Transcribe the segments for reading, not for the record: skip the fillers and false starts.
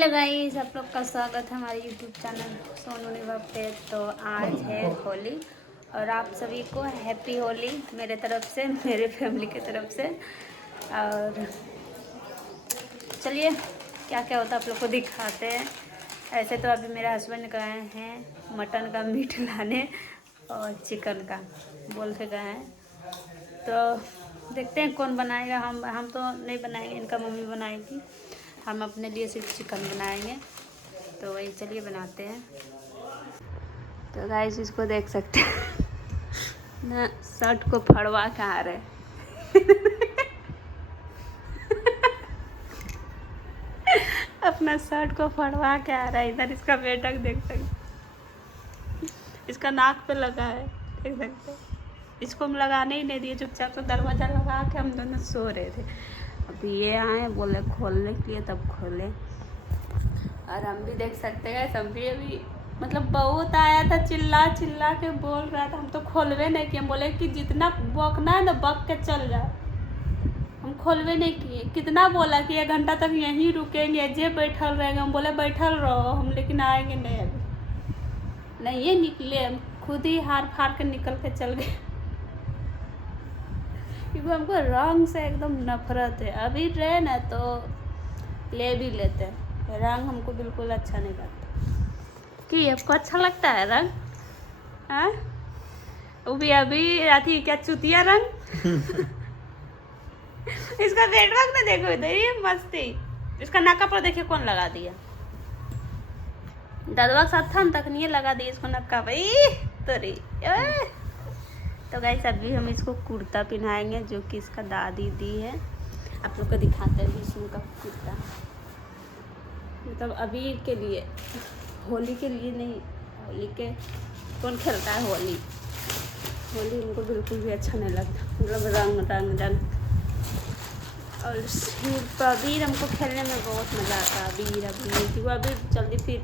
Hello guys, आप लोग का स्वागत है हमारे यूट्यूब चैनल सोनू निभा पे। तो आज है होली और आप सभी को हैप्पी होली मेरे तरफ से, मेरे फैमिली की तरफ से। और चलिए क्या क्या होता है आप लोग को दिखाते हैं। ऐसे तो अभी मेरे हस्बैंड गए हैं मटन का मीट लाने और चिकन का बोल के गए हैं। तो देखते हैं कौन बनाएगा। हम तो नहीं बनाएंगे, इनका मम्मी बनाएगी। हम अपने लिए सिर्फ चिकन बनाएंगे। तो वही चलिए बनाते हैं। तो गाइस इसको देख सकते हैं ना, शर्ट को फड़वा के आ रहे अपना शर्ट को फड़वा के आ रहा है। इधर इसका बेटक देख सकते, इसका नाक पे लगा है, देख सकते। इसको हम लगाने ही नहीं दिए, चुपचाप तो दरवाज़ा लगा के हम दोनों सो रहे थे। अभी ये आए बोले खोलने के लिए, तब खोले। और हम भी देख सकते हैं, हम भी अभी मतलब बहुत आया था, चिल्ला चिल्ला के बोल रहा था। हम तो खोलवे नहीं किए, हम बोले कि जितना बकना है ना बक के चल जाए। हम खोलवे नहीं किए। कितना बोला कि 1 घंटा तक यहीं रुकेंगे, जे बैठल रहेंगे। हम बोले बैठल रहो हम, लेकिन आएंगे नहीं अभी। नहीं ये निकले, हम खुद ही हार फाड़ के निकल के चल गए क्योंकि हमको रंग से एकदम नफरत है। अभी रहे ना तो ले भी लेते हैं, रंग हमको बिल्कुल अच्छा नहीं लगता। कि आपको अच्छा लगता है रंग? हाँ, वो भी अभी अथी क्या चुतिया रंग इसका रेड रंग ना देखो इधर, ये मस्ती। इसका नाका पर देखिए कौन लगा दिया, दादवा साथ था तक नहीं लगा दिया इसको नक्का भाई तोरी। तो गाइस अभी हम इसको कुर्ता पहनाएंगे जो कि इसका दादी दी है। आप लोग को दिखाते हैं विष्णु का कुर्ता, मतलब अभी के लिए, होली के लिए नहीं। होली के कौन खेलता है होली? होली उनको बिल्कुल भी अच्छा नहीं लगता, मतलब रंग रंग रंग। और सिर्फ अबीर हमको खेलने में बहुत मज़ा आता है। अबीर अबीर कि वो अबीर जल्दी फिर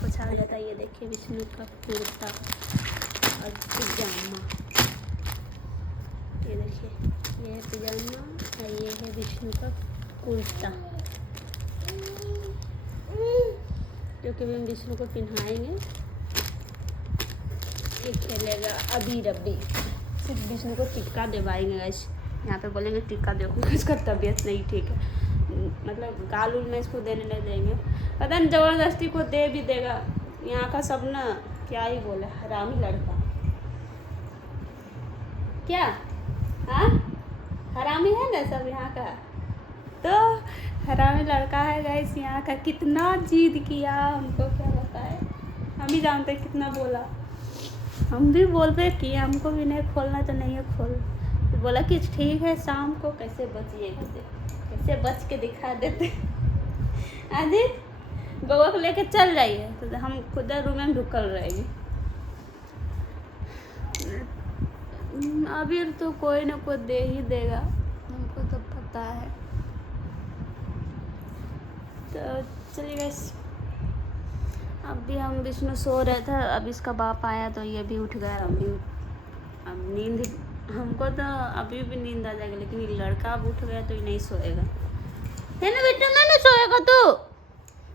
कुछ आ जाता है। ये देखिए विष्णु का कुर्ता और पिजामा, ये देखिए ये है पिजामा और ये है विष्णु का कुर्ता जो कि हम विष्णु को पहनाएंगे। ये खेलेगा अबीर अबीर। सिर्फ विष्णु को टिक्का दिलवाएंगे गाइस। यहाँ पे बोलेंगे टिक्का दो क्योंकि इसका तबीयत नहीं ठीक है, मतलब गाल उल में इसको देने नहीं देंगे। पता नहीं ज़बरदस्ती को दे भी देगा। यहाँ का सब ना क्या ही बोले, हरामी लड़का क्या। हाँ हरामी है ना सब यहाँ का, तो हरामी लड़का है गाइस यहाँ का। कितना जिद किया हमको क्या बताए, हम ही जानते कितना बोला। हम भी बोलते कि हमको भी नहीं खोलना तो नहीं है खोल। तो बोला कि ठीक है शाम को कैसे बचिएगा, कैसे बच के दिखा देते अजी बउआ को लेके चल जाइए तो हम खुद रूम में ढुकल रहेगी। अभी तो कोई ना कोई दे ही देगा, हमको तो पता है। तो चलिए गाइस अभी हम विष्णु सो रहे थे, अब इसका बाप आया तो ये भी उठ गया। अब नींद हमको तो अभी भी नींद आ जाएगा, लेकिन ये लड़का अब उठ गया तो ये नहीं सोएगा, है ना बेटा? नहीं सोएगा तो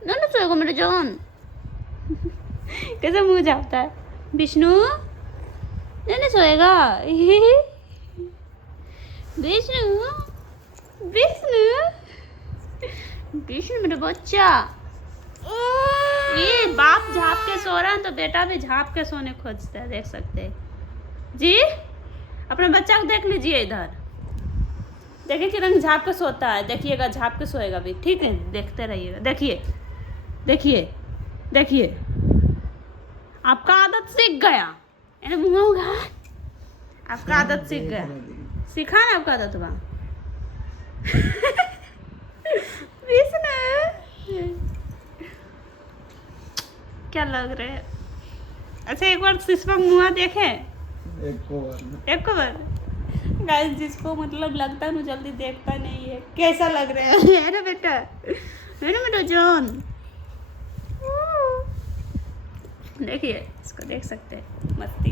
नहीं सोएगा मेरे जान कैसे मुँह जाता है विष्णु, नहीं सोएगा विष्णु विष्णु विष्णु मेरा बच्चा। ये बाप झाँप के सो रहा है तो बेटा भी झाँप के सोने खोजता है, देख सकते हैं जी। अपने बच्चा को देख लीजिए, इधर देखिए कि रंग झाँप के सोता है। देखिएगा झाँप के सोएगा भी, ठीक है? देखते रहिएगा। देखिए देखिए देखिए, आपका आदत सीख गया, मुँह होगा आपका आदत सीख गया। सीखा ना आपका आदत बा क्या लग रहा है? अच्छा एक बार सिस्पा मुँह देखे, एक बार गाइस। जिसको मतलब लगता है ना जल्दी देखता नहीं है। कैसा लग रहा है ना बेटा, है ना बेटा जॉन? देखिए इसको देख सकते हैं, मस्ती।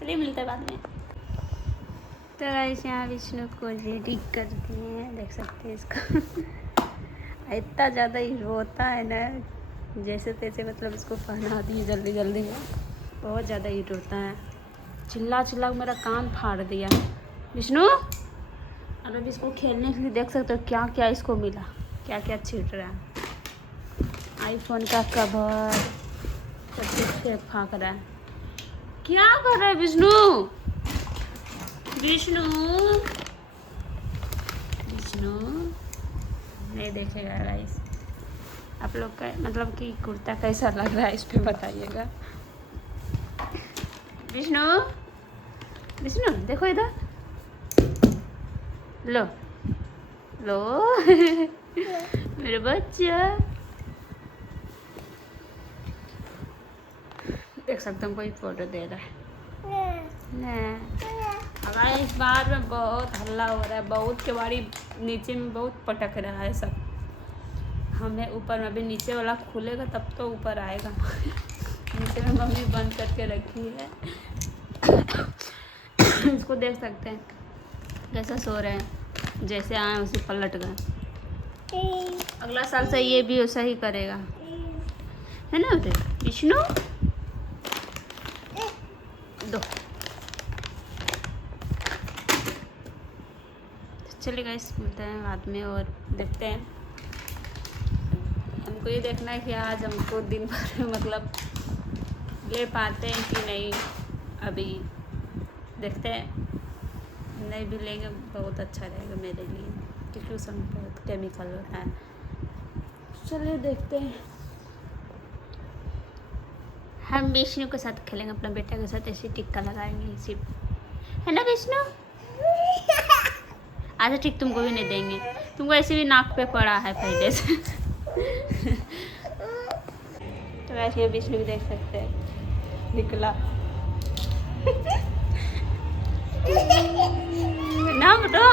चलिए मिलते हैं बाद में। तो गाइस यहाँ विष्णु को रेडी कर दिए हैं, देख सकते हैं इसको इतना ज़्यादा ही रोता है ना, जैसे तैसे मतलब इसको पहना दिए जल्दी जल्दी में, बहुत ज़्यादा ही रोता है। चिल्ला चिल्ला मेरा कान फाड़ दिया विष्णु। और अब इसको खेलने के लिए देख सकते हो क्या क्या इसको मिला, क्या क्या छिट रहा है। आईफोन का कवर सब कुछ फेंक फाँक रहा है। क्या कर रहा है विष्णु? विष्णु विष्णु नहीं देखेगा गाइस। आप लोग का मतलब कि कुर्ता कैसा लग रहा है इस पे बताइएगा। विष्णु विष्णु देखो इधर, लो लो मेरे बच्चा। देख सकते हो कोई फोटो दे रहा है। हमारे इस बार में बहुत हल्ला हो रहा है, बहुत केवाड़ी नीचे में बहुत पटक रहा है सब। हमें ऊपर में अभी नीचे वाला खुलेगा तब तो ऊपर आएगा। नीचे में मम्मी बंद करके रखी है। इसको देख सकते हैं कैसा सो रहे हैं, जैसे आए उसे पलट गए। अगला साल से ये भी वैसा ही करेगा, है ना बेटे विष्णु? दो चलिए गाइस, मिलते हैं बाद में और देखते हैं। हमको ये देखना है कि आज हमको दिन भर में मतलब ले पाते हैं कि नहीं। अभी देखते हैं, नहीं भी लेंगे बहुत अच्छा रहेगा मेरे लिए, क्योंकि उसमें बहुत केमिकल होता है। चलिए देखते हैं। हम विष्णु के साथ खेलेंगे, अपना बेटा के साथ ऐसे टिक्का लगाएंगे इसी, है ना विष्णु? आज ठीक तुमको भी नहीं देंगे, तुमको ऐसे भी नाक पे पड़ा है पहले से। तो वैसे विष्णु भी देख सकते हैं निकला। ना बेटा।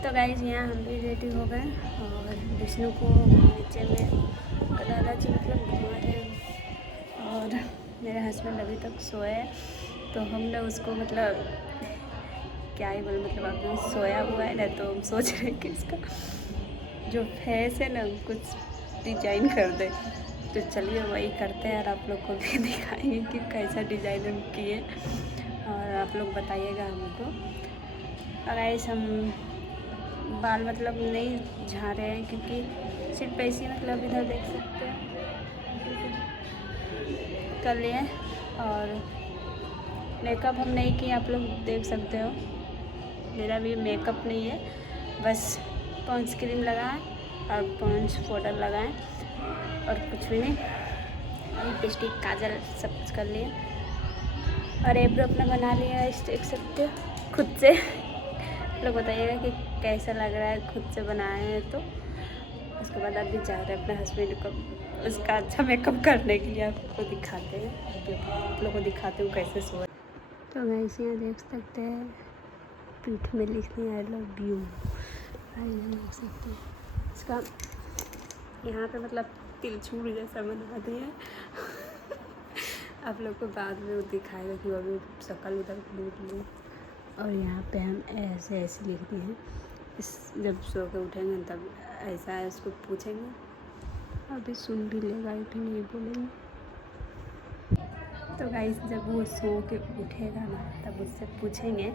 तो गाइस यहाँ हम भी रेडी हो गए और विष्णु को नीचे में दादाजी मतलब घुमा रहे हैं। और मेरे हस्बैंड अभी तक सोए, तो हमने उसको मतलब क्या ही बोले, मतलब अभी सोया हुआ है ना, तो हम सोच रहे हैं कि इसका जो फेस है ना कुछ डिजाइन कर दे। तो चलिए वही करते हैं और आप लोग को भी दिखाएंगे कि कैसा डिजाइन हम किए, और आप लोग बताइएगा हमको। और ऐसे हम बाल मतलब नहीं झाड़ रहे हैं, क्योंकि सिर्फ ऐसे मतलब इधर देख सकते हैं कर लिए। और मेकअप हम नहीं किए, आप लोग देख सकते हो मेरा भी मेकअप नहीं है, बस पॉन्स क्रीम लगाएं और पॉन्स पाउडर लगाएं और कुछ भी नहीं। लिपस्टिक काजल सब कुछ कर लिए और एब्रो अपना बना लिया है, देख सकते हो खुद से। लोग बताइएगा कि कैसा लग रहा है खुद से बनाए हैं। तो उसके बाद अभी जा रहे हैं अपने हस्बैंड को उसका अच्छा मेकअप करने के लिए, आपको दिखाते हैं, आप लोग को दिखाते हूँ कैसे सो। तो गाइस यहाँ देख सकते हैं पीठ में लिखते हैं आई लव यू, देख सकते हैं इसका यहाँ पे मतलब तिलछूल जैसा बना दिया। आप लोग को बाद में वो दिखाएगा कि वो अभी शक्ल उधर लूट ली। और यहाँ पे हम ऐसे ऐसे लिख दिए हैं, इस जब सो के उठेंगे तब ऐसा है, उसको पूछेंगे अभी सुन भी लेगा कि नहीं बोलेंगे। तो गाइस जब वो सो के उठेगा ना तब उससे पूछेंगे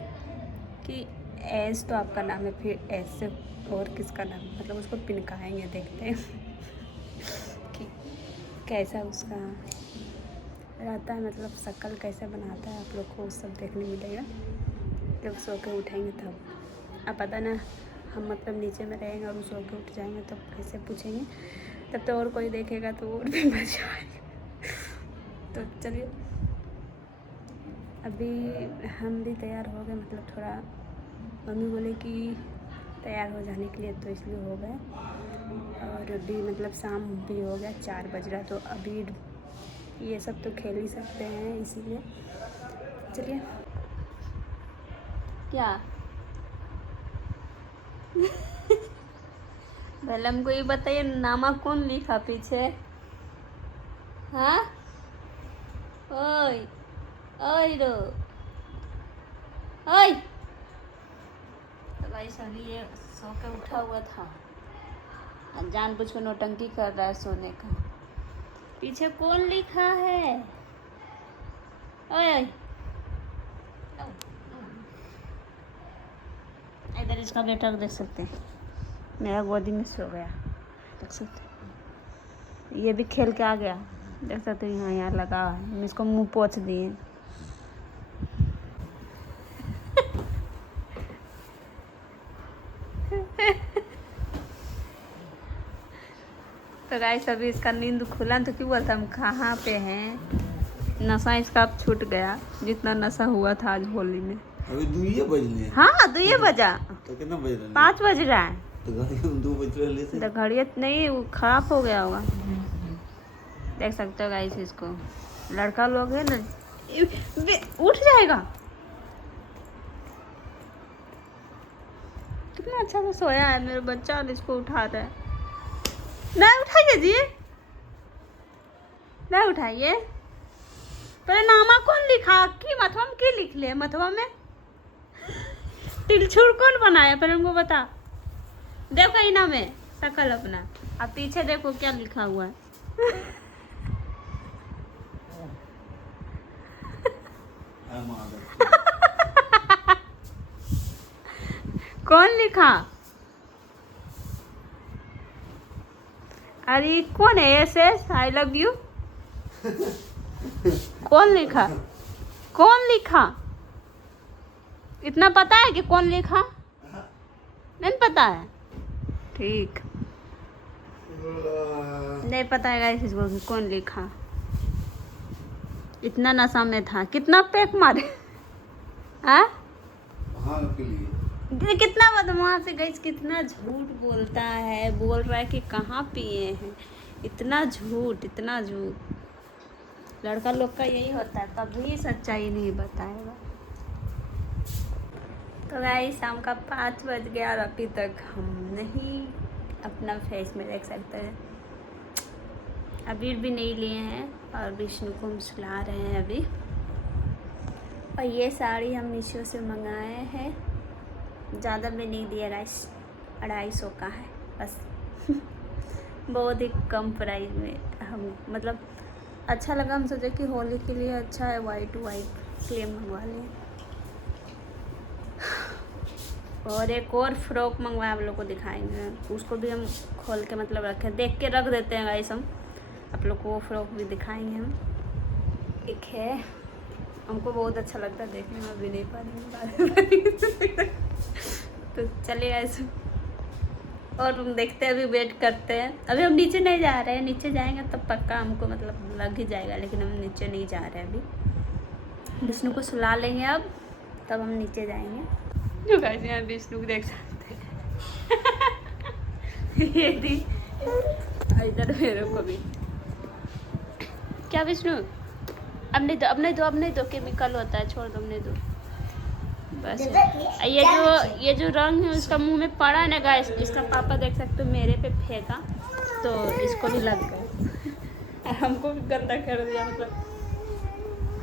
कि ऐस तो आपका नाम है, फिर ऐसे और किसका नाम है, मतलब उसको पिनकाएंगे। देखते हैं कि कैसा उसका रहता है, मतलब शक्ल कैसे बनाता है, आप लोग को सब देखने मिलेगा जब सो के उठेंगे तब। अब पता ना हम मतलब नीचे में रहेंगे और सो के उठ जाएंगे तब कैसे पूछेंगे, तब तो और कोई देखेगा तो और भी मजा आएगा। तो चलिए अभी हम भी तैयार हो गए, मतलब थोड़ा मम्मी बोले कि तैयार हो जाने के लिए, तो इसलिए हो गए। और अभी मतलब शाम भी हो गया, 4 बज रहा, तो अभी ये सब तो खेल ही सकते हैं, इसीलिए चलिए। क्या पहले हमको ये बताइए नामा कौन लिखा पीछे? हाँ ओए ओए रो ओए। तो गाइस अभी ये सो के उठा हुआ था, जानबूझ के नौटंकी कर रहा है सोने का। पीछे कौन लिखा है? ओए इधर इसका लेटर देख सकते हैं, मेरा गोदी में सो गया, देख सकते हैं। ये भी खेल के आ गया, देख सकते हैं। यहाँ यहाँ लगा है, हम इसको मुंह पोंछ दिए। तो गाइस अभी इसका नींद खुला तो क्यों बोलता हम कहाँ पे हैं। नशा इसका अब छूट गया, जितना नशा हुआ था आज होली में। अभी 2 बजले। हाँ 2 बजा। तो कितना बज रहा है? 5 बज रहा है। तो घड़ी 2 बज रहे थे। तो घड़ी नहीं, वो खराब हो गया होगा। देख सकते हो गाइस इसको, लड़का लोग है ना, उठ जाएगा। कितना अच्छा से सोया है मेरा बच्चा, और इसको उठा रहा है। नहीं उठाइए जी, नहीं उठाइए। पहले नामा कौन लिखा कि मथवा में की लिख ले? मथवा में तिलछुर कौन बनाया पहले हमको बता। देखो इना में शकल अपना, अब पीछे देखो क्या लिखा हुआ है। कौन लिखा? अरे कौन है? एस आई लव यू कौन लिखा? कौन लिखा? इतना पता है कि कौन लिखा? नहीं पता है, ठीक नहीं पता है गाइस इसको कि कौन लिखा। इतना नशा में था, कितना पैक मारे। हाँ कितना बदमाश है गाइस, कितना झूठ बोलता है। बोल रहा है कि कहाँ पिए हैं, इतना झूठ, इतना झूठ। लड़का लोग का यही होता है, कभी सच्चाई नहीं बताएगा। तो गाइस शाम का 5 बज गया और अभी तक हम नहीं अपना फेस में देख सकते हैं। अबीर भी नहीं लिए हैं और विष्णु को हम सुला रहे हैं अभी। और ये साड़ी हम मीशो से मंगाए हैं, ज़्यादा भी नहीं दिया गाइस, 250 का है बस। बहुत ही कम प्राइस में हम, मतलब अच्छा लगा, हम सोचे कि होली के लिए अच्छा है, वाइट इसलिए मंगवा लें। और एक और फ्रॉक मंगवाया, आप लोग को दिखाएंगे, उसको भी हम खोल के मतलब रखे, देख के रख देते हैं गाइस हम। आप लोग को वो फ्रॉक भी दिखाएंगे हम। एक है, हमको बहुत अच्छा लगता है देखने में, अभी नहीं पा रही। तो चलिए गाइस, और हम देखते हैं, अभी वेट करते हैं। अभी हम नीचे नहीं जा रहे हैं, नीचे जाएंगे तब पक्का हमको मतलब लग ही जाएगा, लेकिन हम नीचे नहीं जा रहे हैं अभी। विष्णु को सुला लेंगे अब, तब हम नीचे जाएंगे। जो गाइस यहाँ विष्णु को देख सकते हैं। ये थी इधर मेरे को भी। क्या विष्णु? अब नहीं दो, अब नहीं दो, अब नहीं दो, केमिकल होता है, छोड़ दो, नहीं दो बस। ये जो रंग है उसका मुंह में पड़ा ना गाइस, इसका पापा देख सकते हो मेरे पे फेंका, तो इसको भी लग गया। हमको भी गंदा कर दिया, मतलब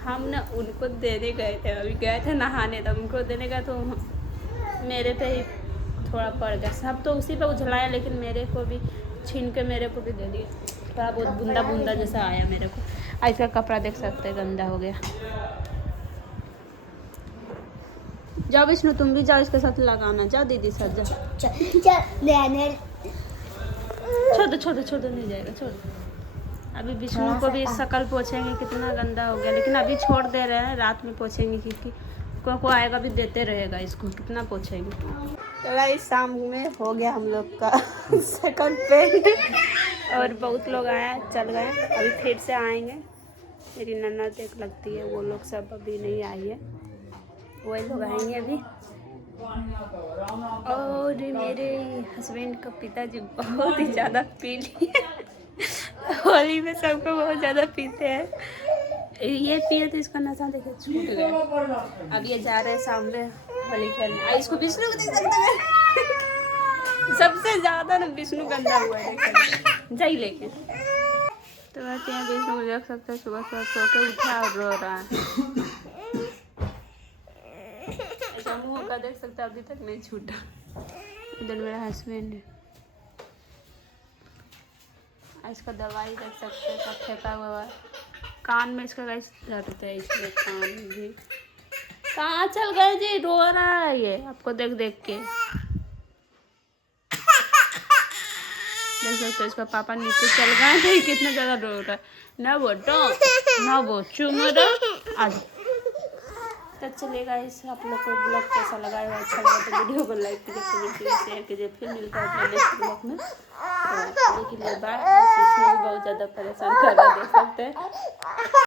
हम ना उनको देने गए थे, अभी गए थे नहाने, तब उनको देने गए तो मेरे पे ही थोड़ा पड़ गया। सब तो उसी पे उछलाया, लेकिन मेरे को भी छीन के मेरे को भी दे दिया। थोड़ा बहुत बूंदा बूंदा जैसा आया मेरे को। इसका कपड़ा देख सकते हैं गंदा हो गया। जाओ विष्णु तुम भी जाओ, इसके साथ लगाना, जाओ दीदी साथ जाओ। छोड़ दो नहीं जाएगा, छोड़। अभी विष्णु को भी शकल पोछेंगे, कितना गंदा हो गया, लेकिन अभी छोड़ दे रहे हैं, रात में पोछेंगे क्योंकि को आएगा भी देते रहेगा इसको, कितना पोछेंगे। तो गाइस शाम में हो गया हम लोग का सेकंड पेंट, और बहुत लोग आया चल गए, अभी फिर से आएंगे। मेरी नन्नत एक लगती है, वो लोग सब अभी नहीं आई है, वही लोग आएंगे अभी। और मेरे हस्बैंड का पिताजी बहुत ही ज़्यादा पी लिए। होली में सबको बहुत ज़्यादा पीते हैं, ये पिए तो इसका नशा देखे छूट गया। अब ये जा रहे हैं सामने होली खेलने। इसको विष्णु को देख सकते हैं, सबसे ज़्यादा ना विष्णु गंदा हुआ है, जाई लेके। तो कहते हैं विष्णु को देख सकते हैं, सुबह सुबह सो के उठा और रो रहा है। ऐसा मुँह का देख सकते हैं, अभी तक नहीं छूटा। इधर मेरा हस्बैंड है। इसका दवाई देख सकते हैं, सब फेंका हुआ है। कान में इसका गाइस लटता है, इसलिए कान भी। कहाँ चल गए जी? रो रहा है ये आपको देख देख के। देख सकते हो इसका पापा नीचे चल गए थे, कितना ज़्यादा रो रहा है ना बेटा, ना वो चुमरा आज। तो चलेगा इस आप लोग को ब्लॉग कैसा लगा है, अच्छा लगा तो वीडियो को लाइक कीजिए, कमेंट कीजिए, शेयर कीजिए। फिर मिलता है अपने नेक्स्ट ब्लॉग में। तो अभी के लिए बाय। इसमें भी बहुत ज़्यादा परेशान कर रहा है, देख सकते हैं।